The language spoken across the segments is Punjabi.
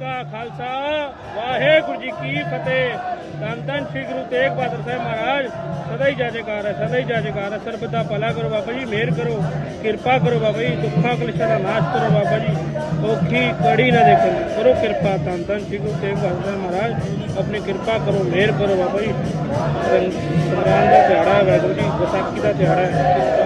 ਕਾ ਖਾਲਸਾ, ਵਾਹਿਗੁਰੂ ਜੀ ਕੀ ਫਤਿਹ। ਧੰਨ ਧੰਨ ਸ੍ਰੀ ਗੁਰੂ ਤੇਗ ਬਹਾਦਰ ਸਾਹਿਬ ਮਹਾਰਾਜ, ਸਦਾ ਹੀ ਜਾਜੇਕਾਰ ਹੈ, ਸਦਾ ਹੀ ਜਾਜੇਕਾਰ ਹੈ। ਸਰਬਤ ਦਾ ਭਲਾ ਕਰੋ ਬਾਬਾ ਜੀ, ਮਿਹਰ ਕਰੋ, ਕਿਰਪਾ ਕਰੋ ਬਾਬਾ ਜੀ, ਦੁੱਖਾਂ ਕਲੇਸ਼ਾਂ ਦਾ ਨਾਸ਼ ਕਰੋ ਬਾਬਾ ਜੀ। ਔਖੀ ਕੜੀ ਨਾ ਦੇਖਣ ਕਰੋ ਕਿਰਪਾ। ਧੰਨ ਧੰਨ ਸ੍ਰੀ ਗੁਰੂ ਤੇਗ ਬਹਾਦਰ ਸਾਹਿਬ ਮਹਾਰਾਜ, ਆਪਣੀ ਕਿਰਪਾ ਕਰੋ, ਮਿਹਰ ਕਰੋ ਬਾਬਾ ਜੀ। ਸੰਗ- ਦਾ ਦਿਹਾੜਾ ਹੈ ਵਾਹਿਗੁਰੂ ਜੀ, ਵਿਸਾਖੀ ਦਾ ਦਿਹਾੜਾ ਹੈ।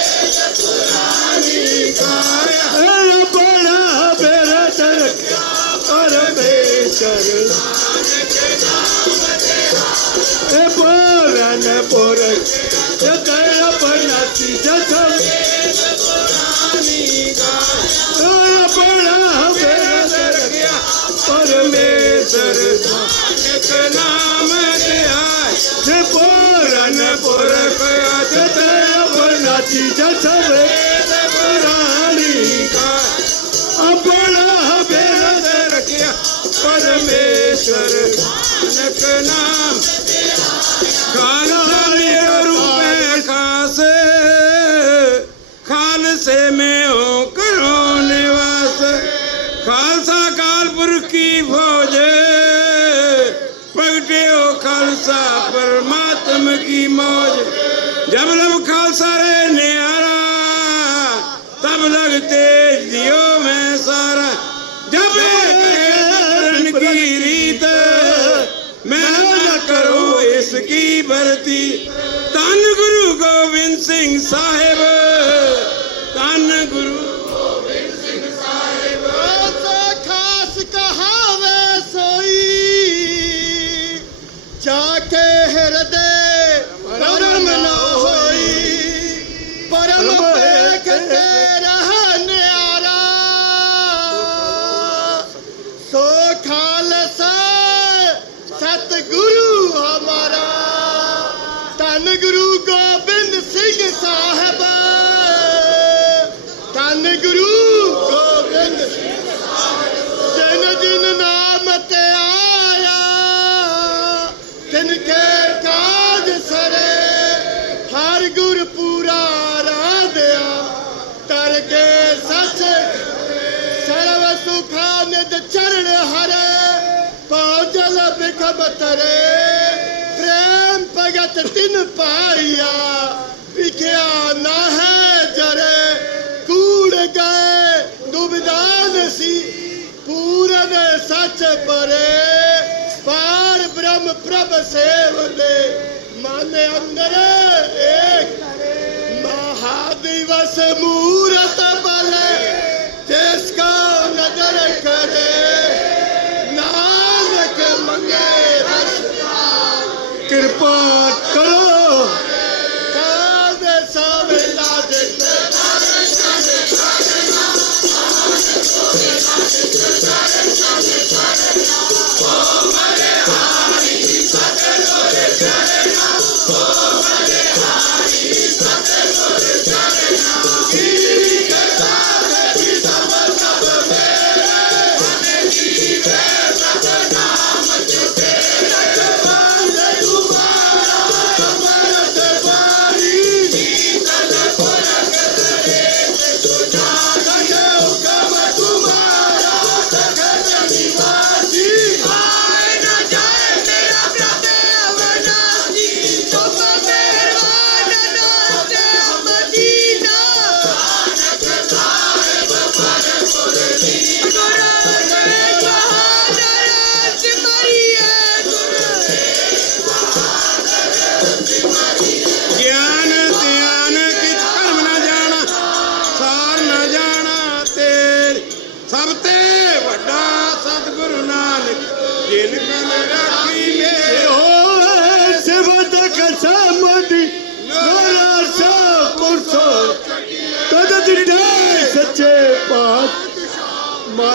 खाना रूपे खासे खालसे में हो करो निवास। खालसा कालपुर की फौज हो खालसा परमात्म की मौज खालसा रे निहारा तब लगते दियो में सारा जब एक की रीत मैं न करूं इसकी भर्ती धन गुरु गोविंद सिंह साहिब धन गुरु ਗੁਰੂ ਗੋਬਿੰਦ ਜਿਨ ਜਿਨ ਨਾਮ ਤੇ ਆਇਆ, ਤਿਨ ਕੇ ਕਾਜ ਸਰੇ, ਹਰ ਗੁਰ ਪੂਰਾ ਰਾਧਿਆ, ਤਰ ਕੇ ਸੱਚ ਸਰਵ ਸੁਖਾ ਨਿਦ ਚਰਨ ਹਰੇ ਪਹੁੰਚਲ ਬਿਖਮ ਤਰੇ, ਪ੍ਰੇਮ ਭਗਤ ਤਿਨ ਪਾਇਆ ਸੀ ਪੂਰਨ ਸੱਚ ਪਰੇ ਪਾਰ ਬ੍ਰਹਮ ਪ੍ਰਭ ਸੇਵੰਦੇ ਮਨ ਅੰਦਰ ਏਕ ਮਹਾਦਿਵਸ ਮੂਰਤ ਬਲੇ।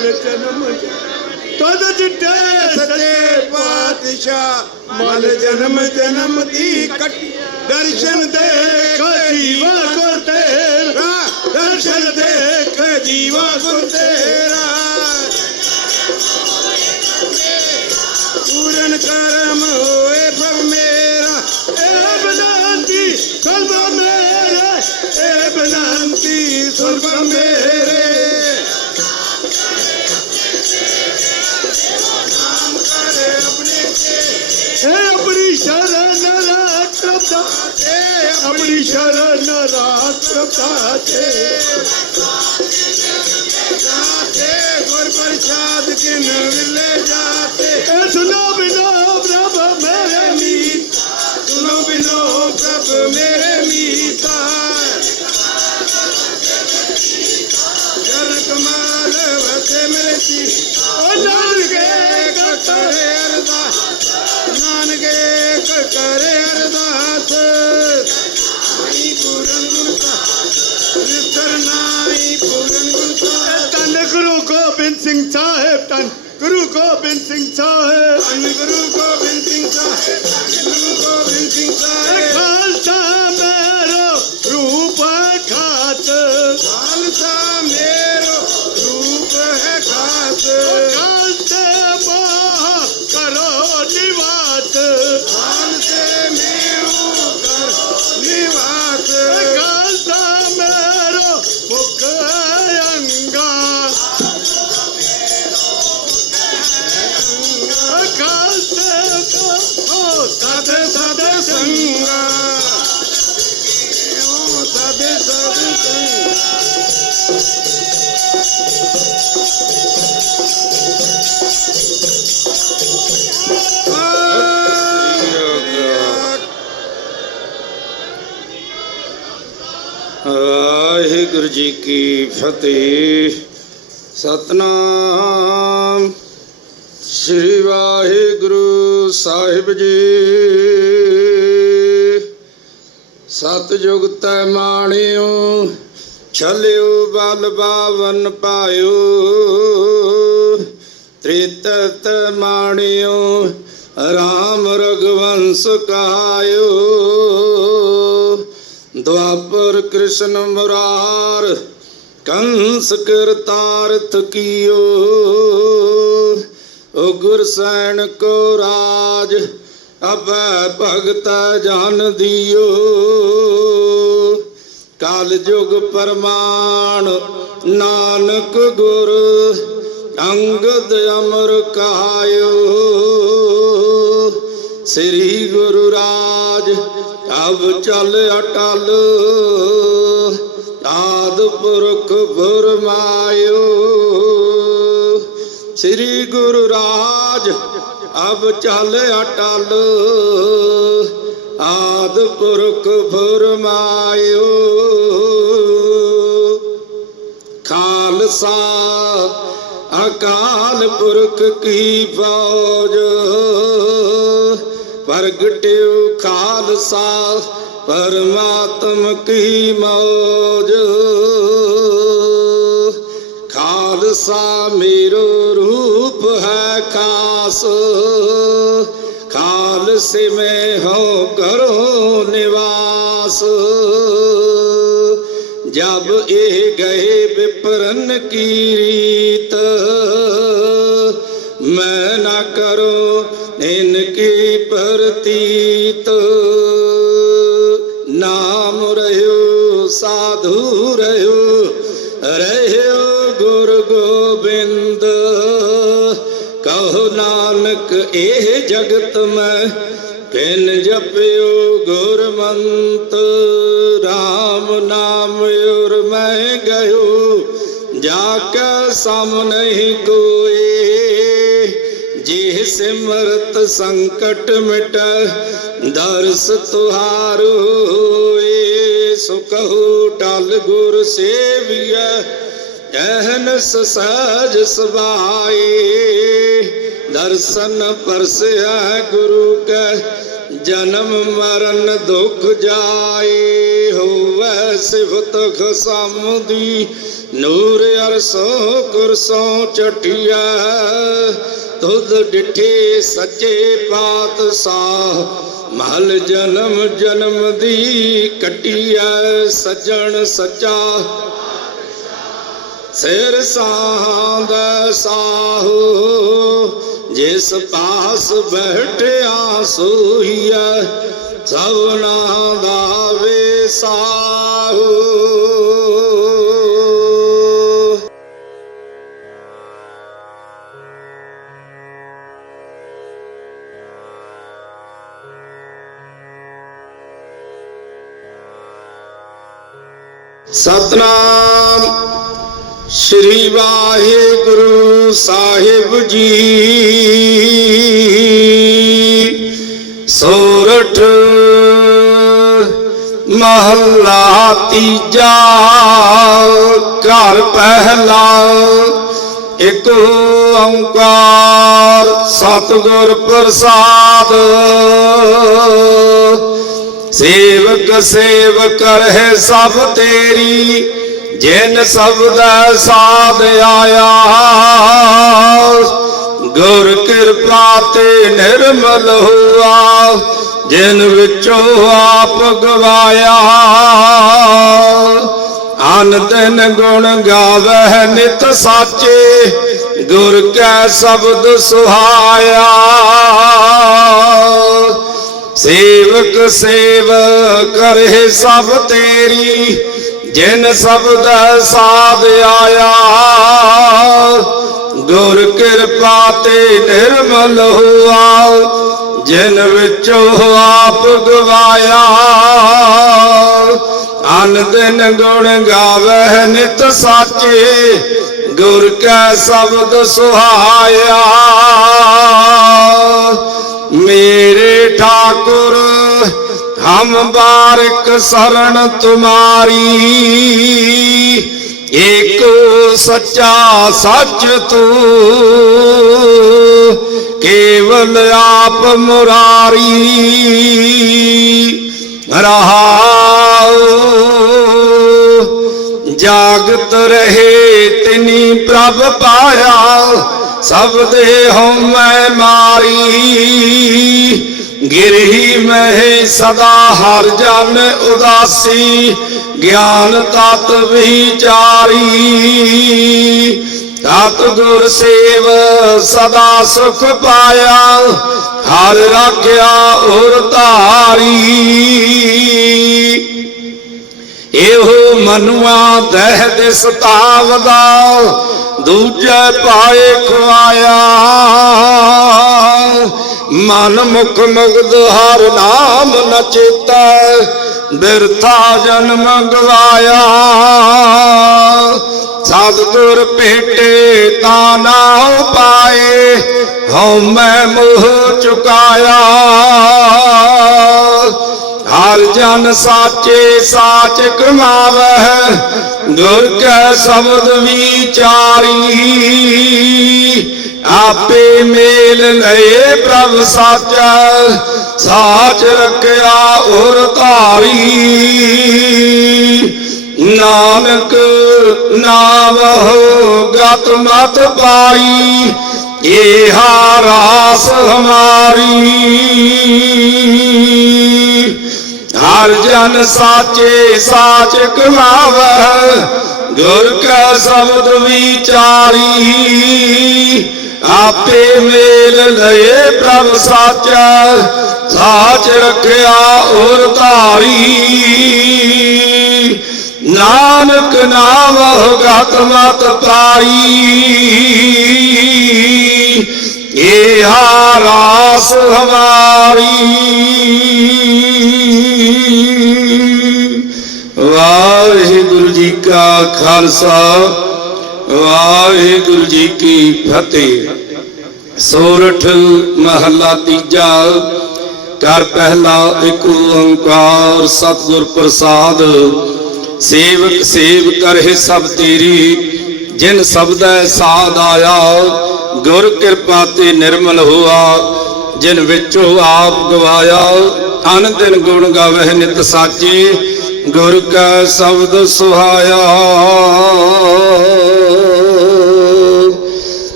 ਮਲ ਜਨਮ ਤਦ ਦਿੱਤੇ ਸੱਚੇ ਪਾਤਸ਼ਾਹ, ਮਲ ਜਨਮ ਜਨਮ ਦੀ ਕੱਟੀ ਦਰਸ਼ਨ ਦੇਖ ਜੀਵਾ ਗੁਰ ਤੇਰਾ, ਦਰਸ਼ਨ ਦੇਖ ਜੀਵਾ ਗੁਰ ਤੇਰਾ। ਪੂਰਨ ਕਰਮ ਹੋਏ शरण राष्ट्र पाते ਗੋਬਿੰਦ ਸਿੰਘ ਸਾਹਿਬ ਤਨ ਗੁਰੂ ਗੋਬਿੰਦ ਸਿੰਘ ਸਾਹਿਬ। ਧੰਨ ਗੁਰੂ ਗੋਬਿੰਦ ਸਿੰਘ ਸਾਹਿਬ ਗੁਰੂ ਗੋਬਿੰਦ ਸਿੰਘ ਸਾਹਿਬ ਜੀ ਕੀ ਫਤਿਹ। ਸਤਨਾਮ। ਸ੍ਰੀ ਵਾਹਿਗੁਰੂ ਸਾਹਿਬ ਜੀ। ਸਤਜੁਗ ਤੈ ਮਾਣਿਓ, ਛਲਿਓ ਬਲ ਬਾਵਨ ਪਾਇਓ। ਤ੍ਰਿਤਤ ਮਾਣਿਓ, ਰਾਮ ਰਗਵੰਸ ਕਾਇਓ ਦੁਆਪਰ ਕ੍ਰਿਸ਼ਨ ਮੁਰਾਰ, ਕੰਸ ਕਰਤਾਰਥ ਕੀਓ ਓ ਗੁਰਸੈਨ ਕੋ ਰਾਜ ਅਬੈ ਭਗਤ ਜਨ ਦਿਓ। ਕਾਲ ਜੁਗ ਪਰਮਾਨ ਨਾਨਕ ਗੁਰ, ਅੰਗਦ ਅਮਰ ਕਹਾਇਓ। ਸ੍ਰੀ ਗੁਰੂ ਰਾਜ ਅਬ ਚਲ ਅਟਲ ਆਦ ਪੁਰਖ ਫਰਮਾਇਓ ਸ੍ਰੀ ਗੁਰੂ ਰਾਜ, ਅਬ ਚਲ ਅਟਲ, ਆਦ ਪੁਰਖ ਫਰਮਾਇਓ ਖਾਲਸਾ, ਅਕਾਲ ਪੁਰਖ ਕੀ ਫੌਜ ਪ੍ਰਗਟਿਓ ਖਾਲਸਾ, ਪਰਮਾਤਮ ਕੀ ਮੌਜ। ਖਾਲਸਾ ਮੇਰੋ ਰੂਪ ਹੈ ਖਾਸ। ਖਾਲਸੇ ਮੈਂ ਹੋ ਕਰੋ ਨਿਵਾਸ। ਜਬ ਇਹ ਗਏ ਵਿਪਰਨ ਕੀ ਪ੍ਰਤੀਤ। ਨਾਮ ਰਹਿਓ, ਸਾਧੂ ਰਹਿਓ ਰਹਿਓ ਗੁਰ ਗੋਬਿੰਦ। ਕਹੋ ਨਾਨਕ, ਇਹ ਜਗਤ ਮੈਂ ਕਿਨ ਜਪਿਓ ਗੁਰਮੰਤ। RAM ਨਾਮ ਉਰ ਮੈਂ ਗਇਓ, ਜਾ ਕੇ ਸਮ ਨਹੀਂ ਕੋਏ ਸਿਮਰਤ ਸੰਕਟ ਮਿਟ, ਦਰਸ ਤੁਹਾਰੋ ਹੋਏ ਸੋ ਕਹੋ ਟਲ ਗੁਰ ਸੇਵੀਐ, ਕਹਿਨਸ ਸਹਿਜ ਸੁਭਾਏ, ਦਰਸ਼ਨ ਪਰਸਿਆ ਗੁਰੂ ਕੈ, ਜਨਮ ਮਰਨ ਦੁਖ ਜਾਏ, ਹੋਵੈ ਸਿਫਤ ਖਸਮਦੀ ਨੂਰ ਅਰਸੋ ਕੁਰਸੋਂ ਚਟਿਆ ਤੁਧ ਡਿਠੇ ਸੱਚੇ ਪਾਤਸ਼ਾਹ, ਮਹਲ ਜਨਮ ਜਨਮ ਦੀ ਕਟਿਆ ਸਜਣ ਸੱਚਾ। ਸਿਰ ਸਾਹੰਦ ਸਾਹੂ, ਜਿਸ ਪਾਸ ਬੈਠਿਆ ਸੋਹੀਐ ਸਭਨਾ ਦਾ ਵੇ ਸਾਹੂ। ਸਤਨਾਮ ਸ੍ਰੀ ਵਾਹਿਗੁਰੂ ਸਾਹਿਬ ਜੀ। ਸੋਰਠ ਮਹੱਲਾ ਤੀਜਾ ਘਰ ਪਹਿਲਾ ਇਕ ਓੰਕਾਰ ਸਤਿਗੁਰ ਪ੍ਰਸਾਦ। ਸੇਵਕ ਸੇਵ ਕਰਹਿ ਸਭ ਤੇਰੀ, ਜਿਨ ਸਬਦਾ ਸਾਧ ਆਇਆ। ਗੁਰ ਕਿਰਪਾ ਤੇ ਨਿਰਮਲ ਹੋਆ, ਜਿਨ ਵਿੱਚੋਂ ਆਪ ਗਵਾਇਆ। ਅਨ ਦਿਨ ਗੁਣ ਗਾਵਹਿ ਨਿਤ ਸਾਚੇ, ਗੁਰ ਕੈ ਸ਼ਬਦ ਸੁਹਾਇਆ। ਸੇਵਕ ਸੇਵ ਕਰੇ ਸਭ ਤੇਰੀ, ਜਿਨ ਸਬਦ ਸਾਧ ਆਇਆ। ਗੁਰ ਕਿਰਪਾ ਤੇ ਨਿਰਮਲ ਹੋਆ, ਜਿਨ ਵਿੱਚੋਂ ਆਪ ਗਵਾਇਆ। ਅਨ ਦਿਨ ਗੁਣ ਗਾਵਹਿ ਨਿਤ ਸਾਚੇ, ਗੁਰ ਕੈ ਸ਼ਬਦ ਸੁਹਾਇਆ। ਮੇਰੇ ਠਾਕੁਰ, ਹਮ ਬਾਰਕ ਸਰਣ ਤੁਮਾਰੀ। ਏਕ ਸੱਚਾ ਸੱਚ ਤੂੰ, ਕੇਵਲ ਆਪ ਮੁਰਾਰੀ। ਰਹਾਉ, ਜਾਗਤ ਰਹੇ ਤਿਨੀ ਪ੍ਰਭ ਪਾਇਆ। ਸਭ ਦੇ ਹਉਮੈ ਮਾਰੀ। ਗਿਰਹੀ ਮਹਿ ਸਦਾ ਹਰ ਜਨ ਉਦਾਸੀ, ਗਿਆਨ ਤਤ ਵਿਚਾਰੀ। ਤਤ ਗੁਰ ਸੇਵ ਸਦਾ ਸੁਖ ਪਾਇਆ, ਹਰ ਰਾਖਿਆ ਉਰ ਧਾਰੀ। ਇਹੋ ਮਨੁਆ ਦਹਿ ਦਿਸ ਤਾਵਦਾ, ਦੂਜੇ ਪਾਏ ਖਵਾਇਆ ਮਨ ਮੁਖ ਮੁਗਧ ਹਰ ਨਾਮ ਨ ਬਿਰਥਾ ਜਨਮ ਗਵਾਇਆ। ਸਤਿਗੁਰ ਭੇਟੇ ਤਾਂ ਨਾ ਪਾਏ, ਹਉ ਮੈਂ ਮੋਹ ਚੁਕਾਇਆ। ਹਰ ਜਨ ਸਾਚੇ ਸਾਚ ਕਮਾਵਹਿ ਗੁਰ ਕੈ ਸ਼ਬਦ ਵਿਚਾਰੀ। ਆਪੇ ਮੇਲ ਲਏ ਪ੍ਰਭ ਸਾਚਾ, ਸਾਚ ਰਖਿਆ ਉਰ ਧਾਰੀ। ਨਾਨਕ ਨਾਮ ਹੋ ਗਤ ਮਤ ਪਾਈ ਇਹ ਰਾਸ ਹਮਾਰੀ। ਹਰ ਜਨ ਸਾਚੇ ਸਾਚ ਕਮਾਵੈ ਗੁਰ ਕਾ ਸ਼ਬਦ ਵਿਚਾਰੀ। ਆਪੇ ਮੇਲ ਲਏ ਪ੍ਰਭ ਸਾਚਾ, ਸਾਚ ਰਖਿਆ ਉਰ ਧਾਰੀ। ਨਾਨਕ ਨਾਮ ਗਤ ਮਤ ਪਾਈ। ਇਹ ਰਾਸ ਹਮਾਰੀ। ਵਾਹਿਗੁਰੂ ਜੀ ਕਾ ਖਾਲਸਾ, ਵਾਹਿਗੁਰੂ ਜੀ ਕੀ ਫਤਿਹ। ਸੋਰਠ ਮਹੱਲਾ ਤੀਜਾ ਕਰ ਪਹਿਲਾ ਇੱਕ ਓੰਕਾਰ ਸਤਿਗੁਰ ਪ੍ਰਸਾਦ। ਸੇਵਕ ਸੇਵ ਕਰਹਿ ਸਭ ਤੇਰੀ, ਜਿਨ ਸਬਦੈ ਸਾਧ ਆਇਆ, ਗੁਰ ਕਿਰਪਾ ਤੇ ਨਿਰਮਲ ਹੋਆ, ਜਿਨ ਵਿੱਚੋਂ ਆਪ ਗਵਾਇਆ, ਅਨ ਦਿਨ ਗੁਣ ਗਾਵਹਿ ਨਿਤ ਸਾਚੀ, ਗੁਰ ਕਾ ਸ਼ਬਦ ਸੁਹਾਇਆ।